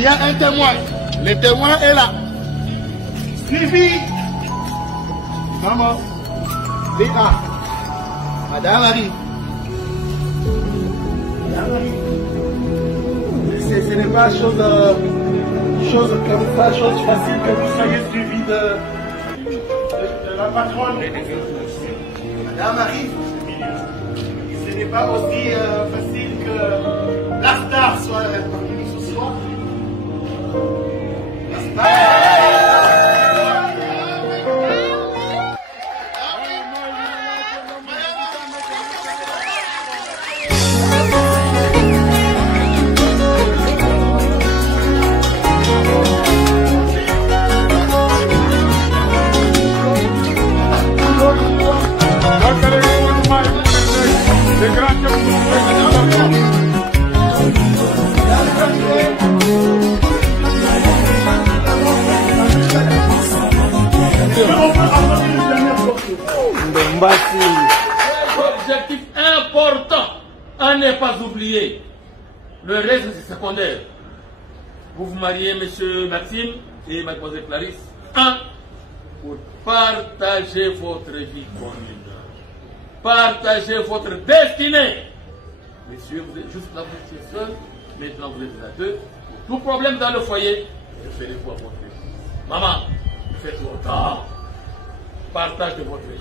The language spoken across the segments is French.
il y a un témoin. Le témoin est là. Suivi. Maman. Léa. Madame arrive. Madame arrive. Ce n'est pas chose comme ça, chose facile que vous soyez suivi de la patronne. Madame arrive. Ce n'est pas aussi facile que la star soit parmi nous ce soir. La star. Objectif important à ne pas oublier. Le reste c'est secondaire. Vous vous mariez, monsieur Maxime et mademoiselle Clarisse. Pour partager votre vie commune. Partagez votre destinée. Messieurs, vous êtes juste là, vous êtes seul. Maintenant, vous êtes à deux. Tout problème dans le foyer, référez-vous à votre vie. Maman, faites autant. Partage de votre vie.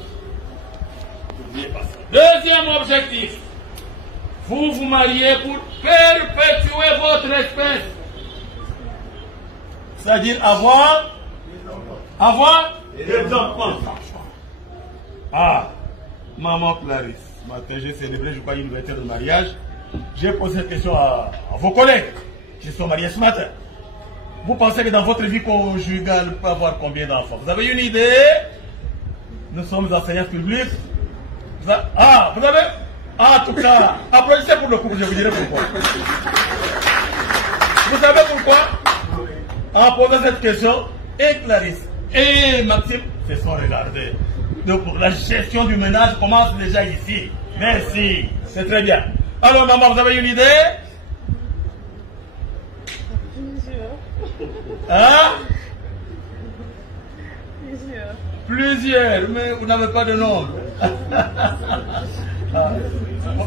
N'oubliez pas ça. Deuxième objectif. Vous vous mariez pour perpétuer votre espèce. C'est-à-dire avoir des enfants. Maman Clarisse, ce matin j'ai célébré, je crois, une anniversaire de mariage. J'ai posé cette question à vos collègues qui sont mariés ce matin. Vous pensez que dans votre vie conjugale, vous pouvez avoir combien d'enfants? Vous avez une idée? Nous sommes enseignants publics. Vous avez? En tout cas, applaudissez pour le couple, je vous dirai pourquoi. Vous savez pourquoi? En posant cette question, et Clarisse et Maxime se sont regardés. Donc la gestion du ménage commence déjà ici. Merci, c'est très bien. Alors maman, vous avez une idée? Hein? Plusieurs, mais vous n'avez pas de nom.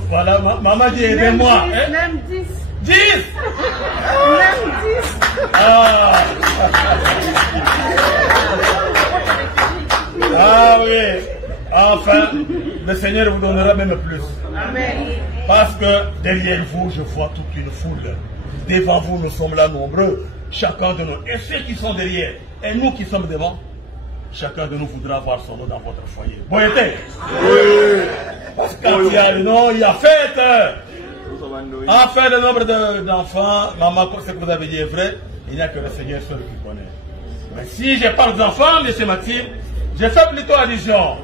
Voilà, maman dit aidez-moi. Même 10. 10? Même 10. Oui. Enfin, le Seigneur vous donnera même plus. Amen. Parce que derrière vous, je vois toute une foule. Devant vous, nous sommes là nombreux. Chacun de nous. Et ceux qui sont derrière, et nous qui sommes devant, chacun de nous voudra avoir son nom dans votre foyer. Bon été? Oui. Parce que quand il y a le nom, il y a fête. Enfin, le nombre d'enfants, maman, ce que vous avez dit est vrai, il n'y a que le Seigneur seul qui connaît. Mais si je parle d'enfants, M. Maxime, je fais plutôt allusion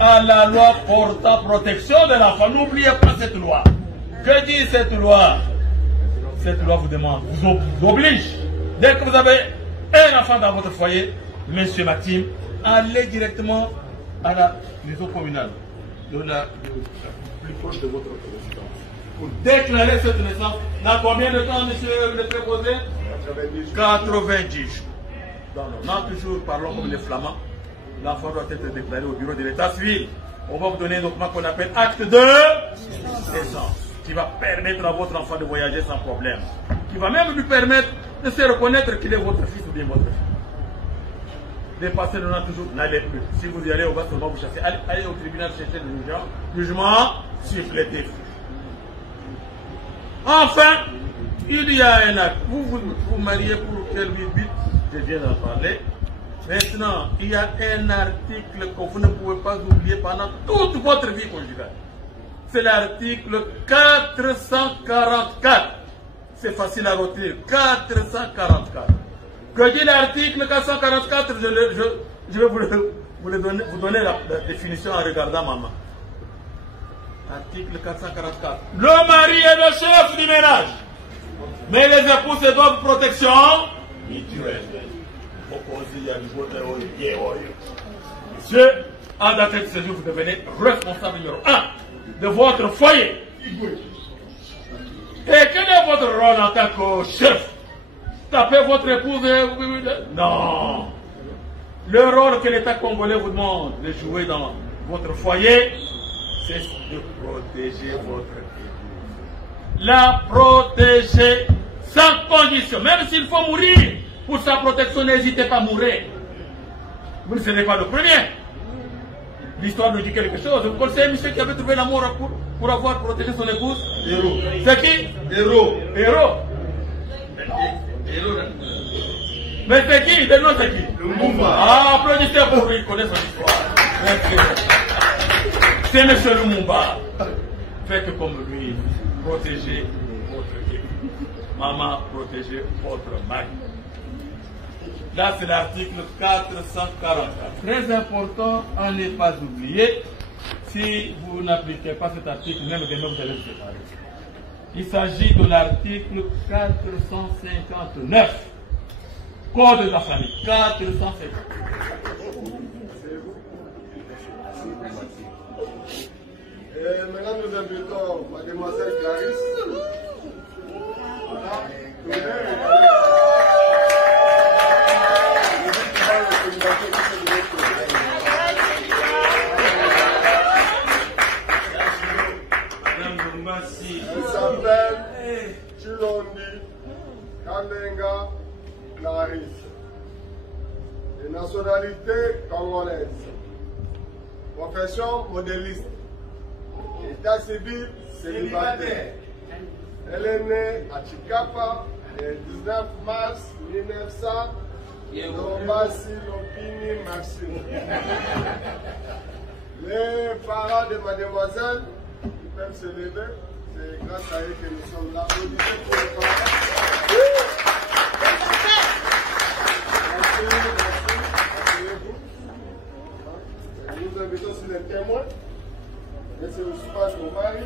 à la loi portant protection de l'enfant. N'oubliez pas cette loi. Que dit cette loi? Cette loi vous demande, vous oblige. Dès que vous avez un enfant dans votre foyer, M. Maxime, allez directement à la maison communale de la plus proche de votre résidence pour déclarer cette naissance. Dans combien de temps, monsieur le préposé? 90 jours. Non, toujours parlons comme les Flamands. L'enfant doit être déclaré au bureau de l'état civil. On va vous donner un document qu'on appelle acte de naissance, qui va permettre à votre enfant de voyager sans problème, qui va même lui permettre de se reconnaître qu'il est votre fils ou bien votre fille. Dépasser le 90 jours, n'allez plus. Si vous y allez, on va seulement vous chasser. Allez au tribunal chercher le jugement supplétif. Enfin, il y a un acte. Vous mariez pour quel but? Je viens d'en parler. Maintenant, il y a un article que vous ne pouvez pas oublier pendant toute votre vie conjugale. C'est l'article 444. C'est facile à retenir. 444. Que dit l'article 444? Je vais vous donner la définition en regardant maman. Article 444. Le mari est le chef du ménage. Mais les époux se doivent protection mutuelle. Monsieur, en date de ce jour, vous devenez responsable numéro 1 de votre foyer. Et quel est votre rôle en tant que chef? tapez votre épouse. Non. Le rôle que l'État congolais vous demande de jouer dans votre foyer, c'est de protéger votre épouse. La protéger sans condition. Même s'il faut mourir pour sa protection, n'hésitez pas à mourir. Vous ne serez pas le premier. L'histoire nous dit quelque chose. Vous connaissez un monsieur qui avait trouvé la mort pour avoir protégé son épouse? Héros. C'est qui? Héros. Héros. Héros. Mais c'est qui? Le nom c'est qui? Lumumba. Ah, applaudissez pour lui, il connaît son histoire. C'est M. Lumumba. Faites comme lui. Protégez votre équipe. Maman, protégez votre mari. Là, c'est l'article 444. Très important à ne pas oublier. Si vous n'appliquez pas cet article, même demain, vous allez vous séparer. Il s'agit de l'article 459. Code de la famille. 450. Et maintenant, nous invitons Mademoiselle Clarisse. Elle s'appelle Chilondi Kandenga Clarisse. De nationalité congolaise. Profession modéliste. État civil célibataire. Elle est née à Chikapa le 19 mars 1900. Lombasi Lopini Maxime. Les parents de mademoiselle qui peuvent se lever, c'est grâce à eux que nous sommes là. Applaudissez pour les parents. Asseyez-vous. Nous invitons aussi les témoins. Et c'est Ousmane, mon mari,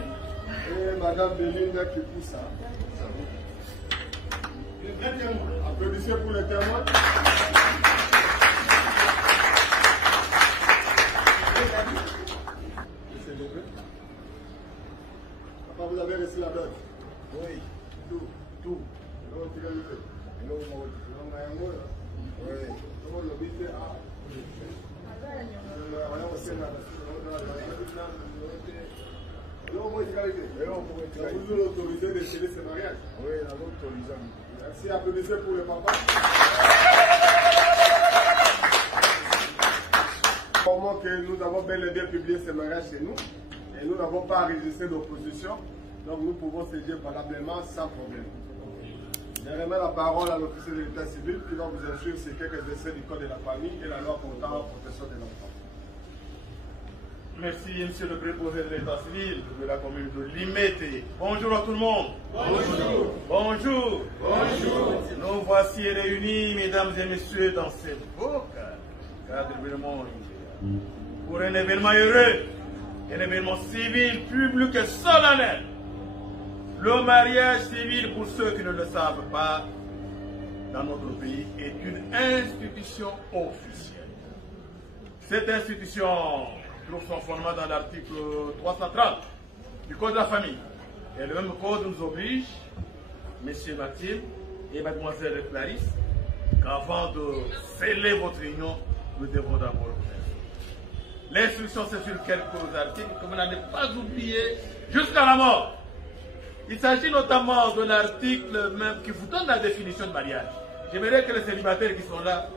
et Madame Belinda qui pousse ça. Applaudissez pour les témoins. Papa, vous avez reçu la dot? Oui. Tout. Vous nous autorisez de sceller ce mariage? Oui, nous autorisons. Merci, applaudissez pour le papa. Comment que nous avons bel et bien publié ce mariage chez nous et nous n'avons pas enregistré d'opposition, donc nous pouvons séduire valablement sans problème. Je remets la parole à l'officier de l'état civil qui va vous instruire sur quelques décès du code de la famille et la loi portant la protection de l'enfant. Merci, monsieur le préposé de l'état civil de la commune de Limete. Bonjour à tout le monde. Bonjour. Bonjour. Bonjour. Nous voici réunis, mesdames et messieurs, dans ce beau cadre d'événement pour un événement heureux, un événement civil, public et solennel. Le mariage civil, pour ceux qui ne le savent pas, dans notre pays, est une institution officielle. Cette institution trouve son fondement dans l'article 330 du Code de la famille. Et le même code nous oblige, Monsieur Maxime et Mademoiselle Clarisse, qu'avant de sceller votre union, nous devons d'abord faire. L'instruction, c'est sur quelques articles que vous n'allez pas oublier jusqu'à la mort. Il s'agit notamment de l'article même qui vous donne la définition de mariage. J'aimerais que les célibataires qui sont là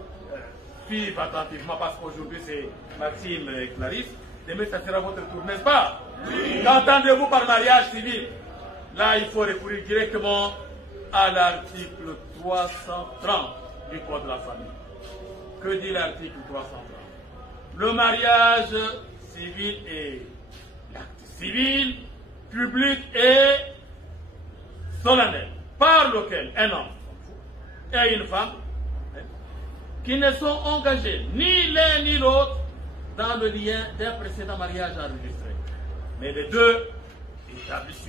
suivent attentivement parce qu'aujourd'hui c'est Maxime et Clarisse. Demain ça sera votre tour, n'est-ce pas? Oui. Qu'entendez-vous par mariage civil? Là, il faut recourir directement à l'article 330 du Code de la famille. Que dit l'article 330? Le mariage civil est l'acte civil, public et solennel, par lequel un homme et une femme qui ne sont engagés ni l'un ni l'autre dans le lien d'un précédent mariage enregistré, mais les deux établissent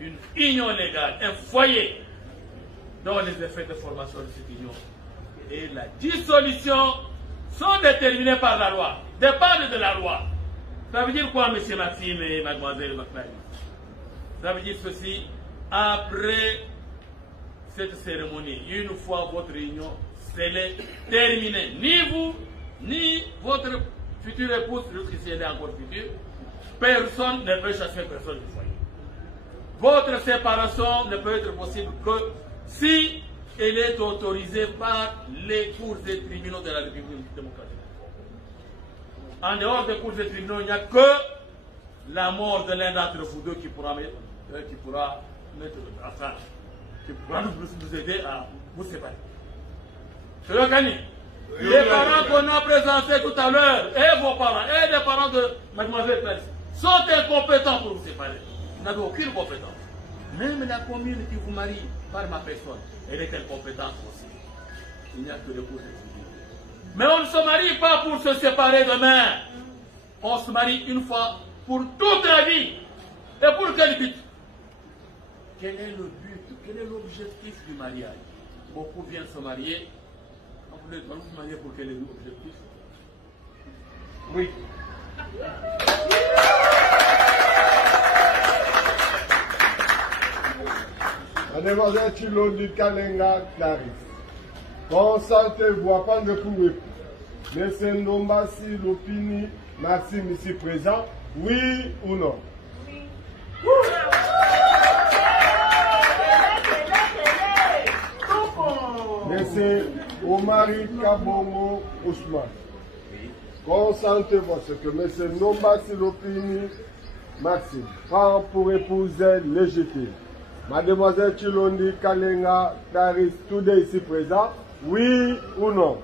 une union légale, un foyer dont les effets de formation de cette union et la dissolution sont déterminés par la loi, dépendent de la loi. Ça veut dire quoi, monsieur Maxime et mademoiselle Clarisse? Ça veut dire ceci: après cette cérémonie, une fois votre réunion scellée, terminée. Ni vous, ni votre future épouse, jusqu'ici elle est encore future, personne ne peut chasser personne du foyer. Votre séparation ne peut être possible que si elle est autorisée par les cours et tribunaux de la République démocratique. En dehors des cours et tribunaux, il n'y a que la mort de l'un d'entre vous deux qui pourra mettre enfin, qui pourra nous aider à vous séparer. C'est le gagné. Les parents qu'on a présentés tout à l'heure, et vos parents, et les parents de Mademoiselle Pérez, sont incompétents pour vous séparer. Vous n'avez aucune compétence. Même la commune qui vous marie par ma personne, elle est incompétente aussi. Il n'y a que le cours de tribunaux. Mais on ne se marie pas pour se séparer demain. On se marie une fois pour toute la vie. Et pour quel but? Quel est le but? Quel est l'objectif du mariage? Beaucoup viennent se marier. Vous voulez se marier pour quel est l'objectif? Oui. Mademoiselle Chilondi Kalenga Clarisse, consentez-vous à prendre pour époux Monsieur Ndombasi Lopini Maxime ici présent, oui ou non? Oui. Monsieur Omari Kabongo Ousmane, consentez-vous à ce que Monsieur Ndombasi Lopini Maxime prend pour épouse légitime Mademoiselle Chilondi Kalenga Clarisse, tous deux ici présents, oui ou non?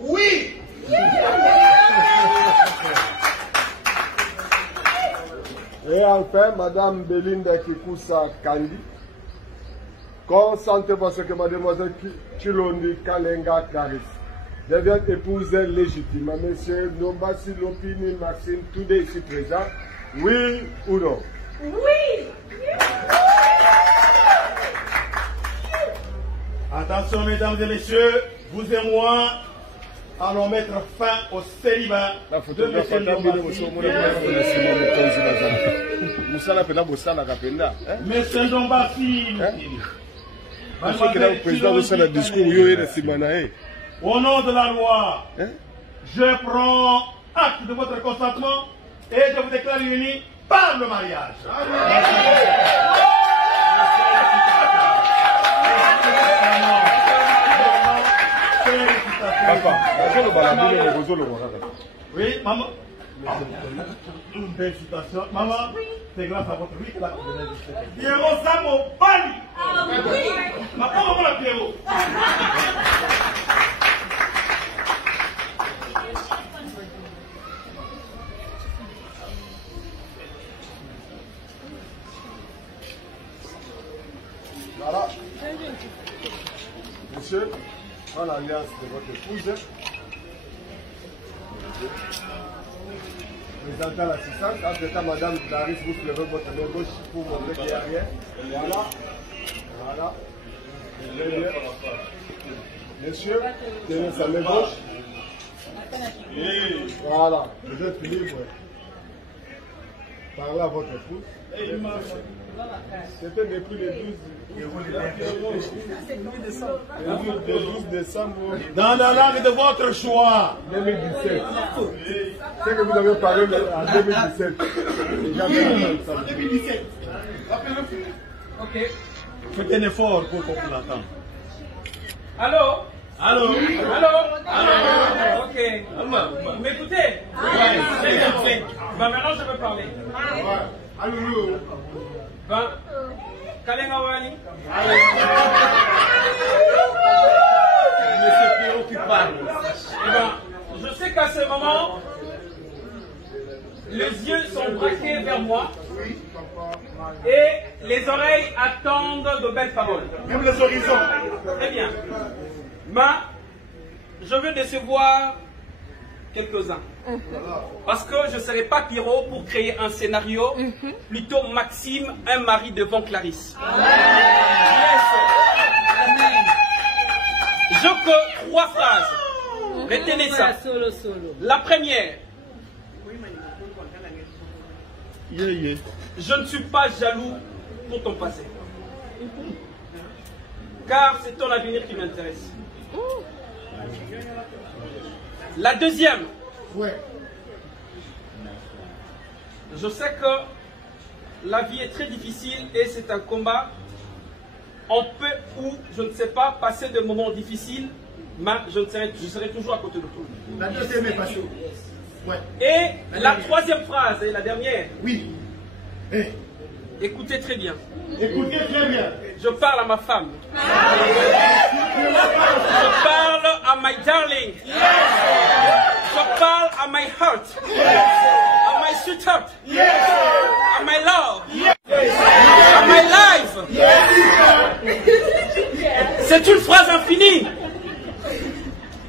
Oui. Et enfin, Madame Belinda Kikusa Kandi, consentez-vous à ce que Mademoiselle Chilondi Kalenga Clarisse devienne épouse légitime à Monsieur Ndombasi Lopini Maxime, tous deux ici présents, oui ou non? Oui. Attention, mesdames et messieurs, vous et moi allons mettre fin au célibat de M. Ndombasi. Au nom de la loi, je prends acte de votre consentement et je vous déclare unis par le mariage. Oui, maman. Félicitations. Maman, c'est grâce à votre vie que la Pierrot Samo Bali. Ma pauvre la Pierrot. Voilà. Monsieur, en l'alliance de votre épouse, présentant l'assistance, entre-temps, Madame Clarisse, vous soulevez votre main gauche pour montrer qu'il n'y a rien. Voilà. Voilà. Bien. Monsieur, tenez sa main gauche. Voilà. Vous êtes libre. Parlez à votre épouse. C'était depuis le 12 décembre. Dans la langue de votre choix. 2017. C'est que vous avez parlé en 2017. En 2017. Ok. Faites un effort pour qu'on l'entende. Allô? Allô? Allô? Ok. Vous m'écoutez? Oui. Ben maintenant je veux parler. Allô? Ben, Kalenga Wali. Monsieur Pierrot qui parle. Eh ben, je sais qu'à ce moment, les yeux sont braqués vers moi et les oreilles attendent de belles paroles. Même les horizons. Très bien. Mais je veux décevoir quelques-uns. Parce que je ne serai pas Pierrot pour créer un scénario, plutôt Maxime, un mari devant Clarisse. Je que 3 phrases. Retenez ça. La première. Je ne suis pas jaloux pour ton passé. car c'est ton avenir qui m'intéresse. La deuxième, je sais que la vie est très difficile et c'est un combat. On peut ou, je ne sais pas, passer de moments difficiles, mais je serai toujours à côté de toi. La deuxième est passée. Ouais. Et la troisième phrase, et la dernière. Oui. Écoutez très bien. Écoutez très bien. Je parle à ma femme. Je parle à my darling. Je parle à my heart. À my sweetheart. À my love. À my life. C'est une phrase infinie.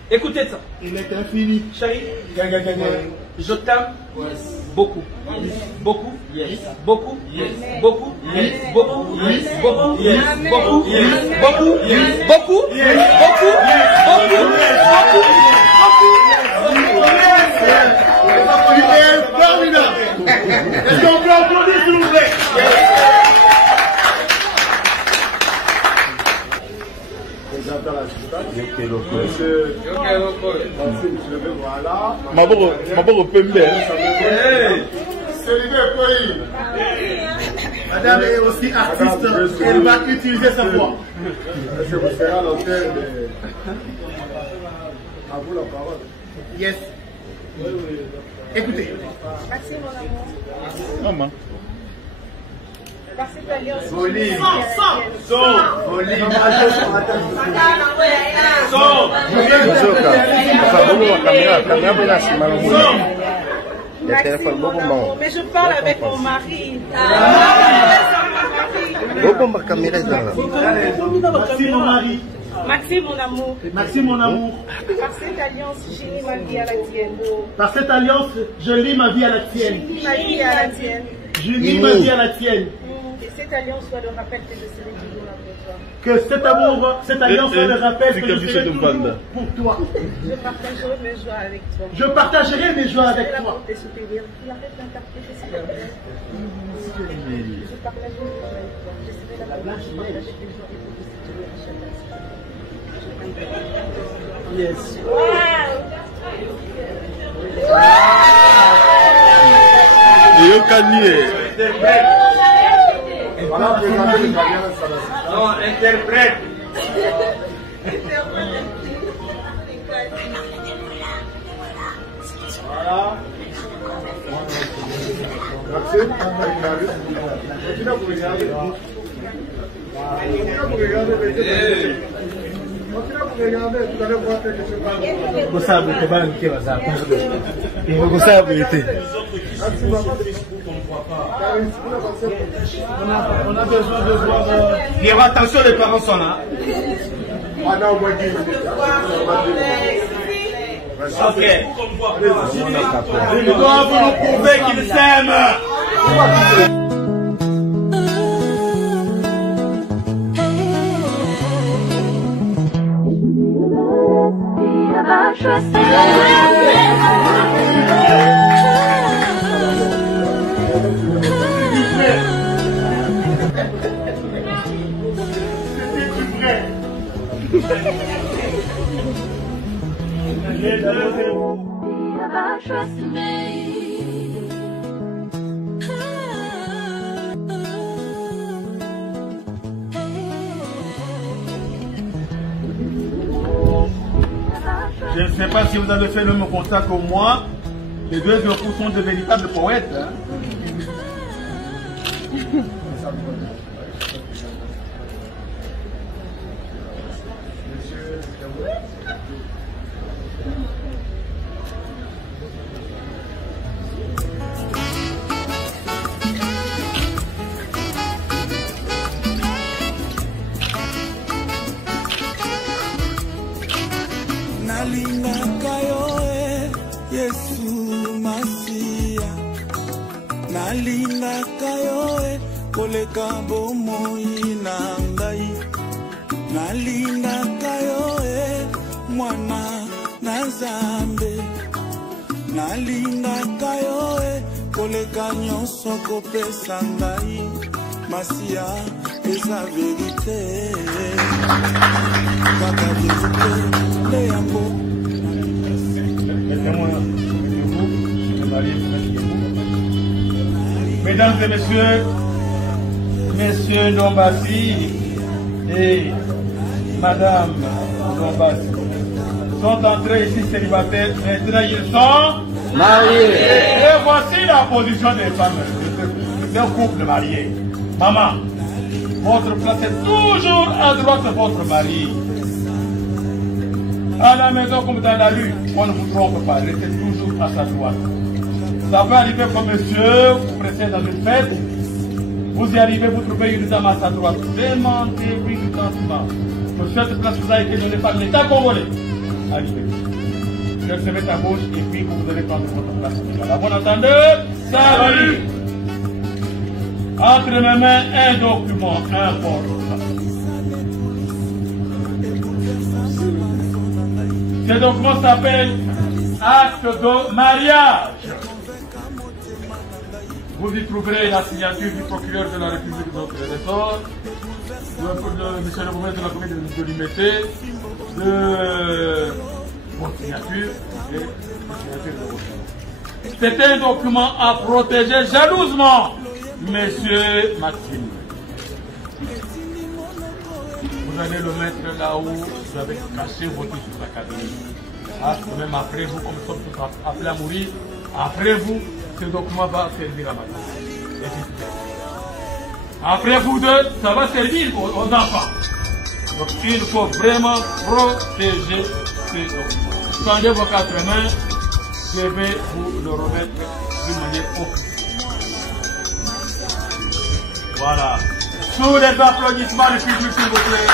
Écoutez ça. Il est infini. Chérie, je t'aime beaucoup. Beaucoup. Beaucoup. Beaucoup. Beaucoup. Beaucoup. Beaucoup. Beaucoup. Beaucoup. Il est formidable. Est-ce qu'on peut applaudir s'il vous plaît? Madame est aussi artiste, elle va utiliser sa voix. Est-ce que vous serez à l'antenne? À vous la parole. Yes. Écoutez. Merci mon amour. Maman. Par cette alliance. Volim. Maxime, mon amour, mais je parle avec mon mari. Maxime, mon mari. Maxime, mon amour. Maxime, mon amour. Par cette alliance, je lie ma vie à la tienne. Par cette alliance, je lie ma vie à la tienne. Ma vie à la tienne. Je lie ma vie à la tienne. Et cette alliance soit le rappel que je serai toujours là pour toi. Que cet amour, cette alliance soit le rappel que je serai toujours pour toi. Je partagerai mes joies avec toi. Je partagerai mes joies avec La toi. porte est supérieure. Il arrête d'interpréter ce qu'il a fait. Je partagerai mes joies avec toi. Je serai là pour toi. Je partagerai tes joies et pour te situer à chaque instant. Yes. Voilà, présentez les alliances. Non, interprète. Voilà. Maxime, continue à vous regarder. Continue à vous regarder. Continue à vous regarder, vous allez voir quelque chose. Vous savez que c'est qui va ça. Vous savez que on a besoin de voir. Attention, les parents sont là. Ah non, au moins 10 minutes. Ok. Ils doivent nous prouver qu'ils s'aiment. Je ne sais pas si vous avez fait le même constat que moi. Les deux époux sont de véritables poètes. Hein? Nalingaka yo Yesu Masia, nalingaka yo koleka bomoi na ngai, nalingaka yo mwana na Nzambe, nalingaka yo koleka nyonso kopesa ngai Masia eza vérité. Kaka vérité, nde yango. Mesdames et messieurs Ndombasi et Madame Ndombasi sont entrés ici célibataires. Maintenant, ils sont mariés. Et voici la position des femmes, d'un couple marié. Maman, votre place est toujours à droite de votre mari. À la maison comme dans la rue, on ne vous trompe pas, restez toujours à sa droite. Ça peut arriver comme monsieur, vous pressez dans une fête, vous y arrivez, vous trouvez une dame à sa droite. Demandez-lui du sentiment. Sur cette place, vous avez été donné par l'État congolais. Arrivez. Vous se mettez à gauche et puis vous allez prendre votre place. Voilà, bon entendeur, salut. Entre mes mains, un document important. Ce document s'appelle acte de mariage. Vous y trouverez la signature du procureur de la République de notre ressort, monsieur le gouverneur de la commune de Limité, de votre signature et la signature de votre. C'est un document à protéger jalousement, monsieur Maxime. Vous allez le mettre là où vous avez caché votre sous la cabine. Même après vous, comme nous sommes tous appelés à mourir, après vous, ce document va servir à madame. Après vous deux, ça va servir aux enfants. Donc il faut vraiment protéger ces documents. Tendez vos 4 mains, je vais vous le remettre d'une manière officielle. Voilà. Sous les applaudissements du public, s'il vous plaît.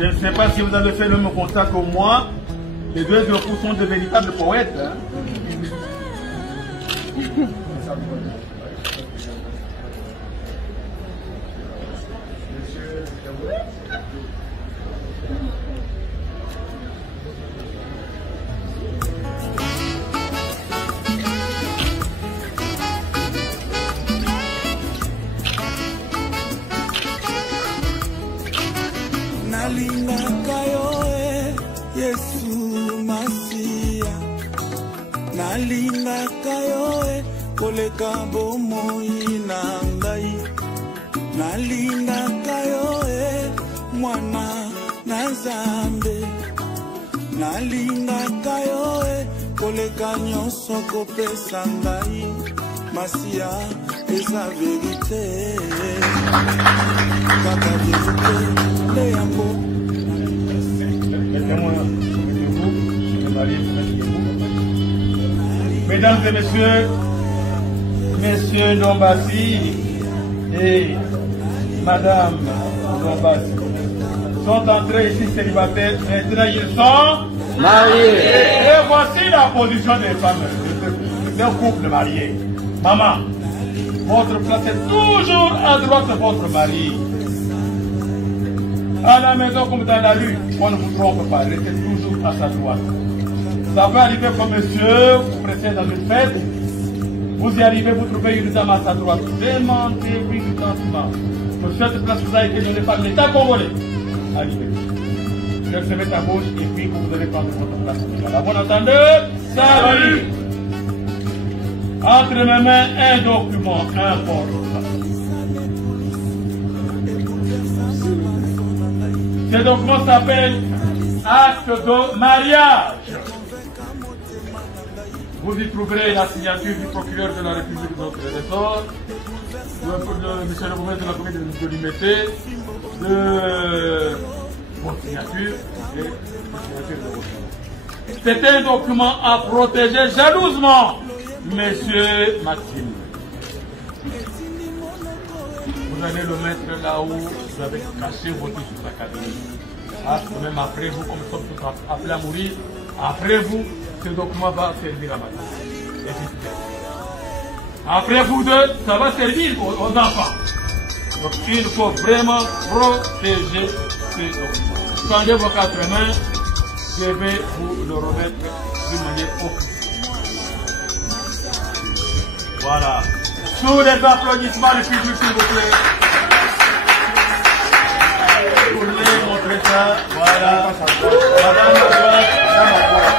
Je ne sais pas si vous avez fait le même constat que moi. Les deux époux sont de véritables poètes. Hein? Nalingaka yo Yesu Masia, nalingaka yo koleka bomoi na ngai, nalingaka yo mwana na Nzambe, nalingaka yo koleka nyonso kopesa ngai, Masia eza vérité, kaka vérité nde yango. Mesdames et messieurs Ndombasi et Madame Ndombasi sont entrés ici célibataires. Maintenant, ils sont mariés. Et voici la position des femmes, d'un couple marié. Maman, votre place est toujours à droite de votre mari. À la maison comme dans la rue, on ne vous trompe pas, restez toujours à sa droite. Ça peut arriver comme monsieur, vous pressez dans une fête, vous y arrivez, vous trouvez une dame à sa droite. Demandez-lui du sentiment. Sur cette place, vous avez été donné par l'État congolais. Arrivez. Vous se mettez à gauche et puis vous allez prendre votre place. Voilà, bon entendeur, salut. Entre mes mains, un document important. Ce document s'appelle acte de mariage. Vous y trouverez la signature du procureur de la République de notre ressort, monsieur le gouverneur de la commune de Limité, de votre signature et la signature de votre. C'est un document à protéger jalousement, Monsieur Maxime. Vous allez le mettre là où vous avez caché votre sur la cabine. Ah, même après vous, comme nous sommes tous appelés à mourir, après vous, ce document va servir à madame. Après vous deux, ça va servir aux enfants. Donc il faut vraiment protéger ce document. Tendez vos 4 mains, je vais vous le remettre d'une manière officielle. Voilà. Sous les applaudissements du public, s'il vous plaît. Vous voulez montrer ça? Voilà. Madame à droite. Madame à droite.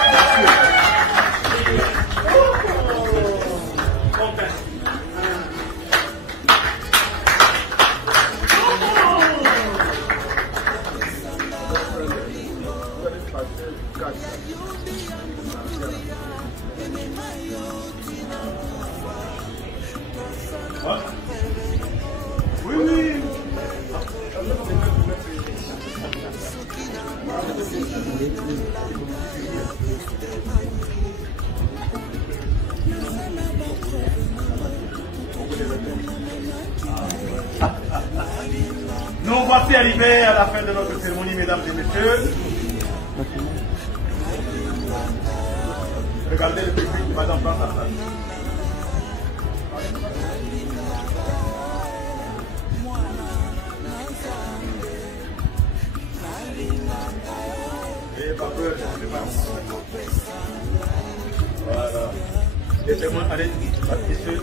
Oui, oui. Nous voici arrivés à la fin de notre cérémonie, mesdames et messieurs. Regardez le public, madame prend sa place. N'ayez pas peur, je ne sais pas. Voilà. Laissez-moi aller, messieurs.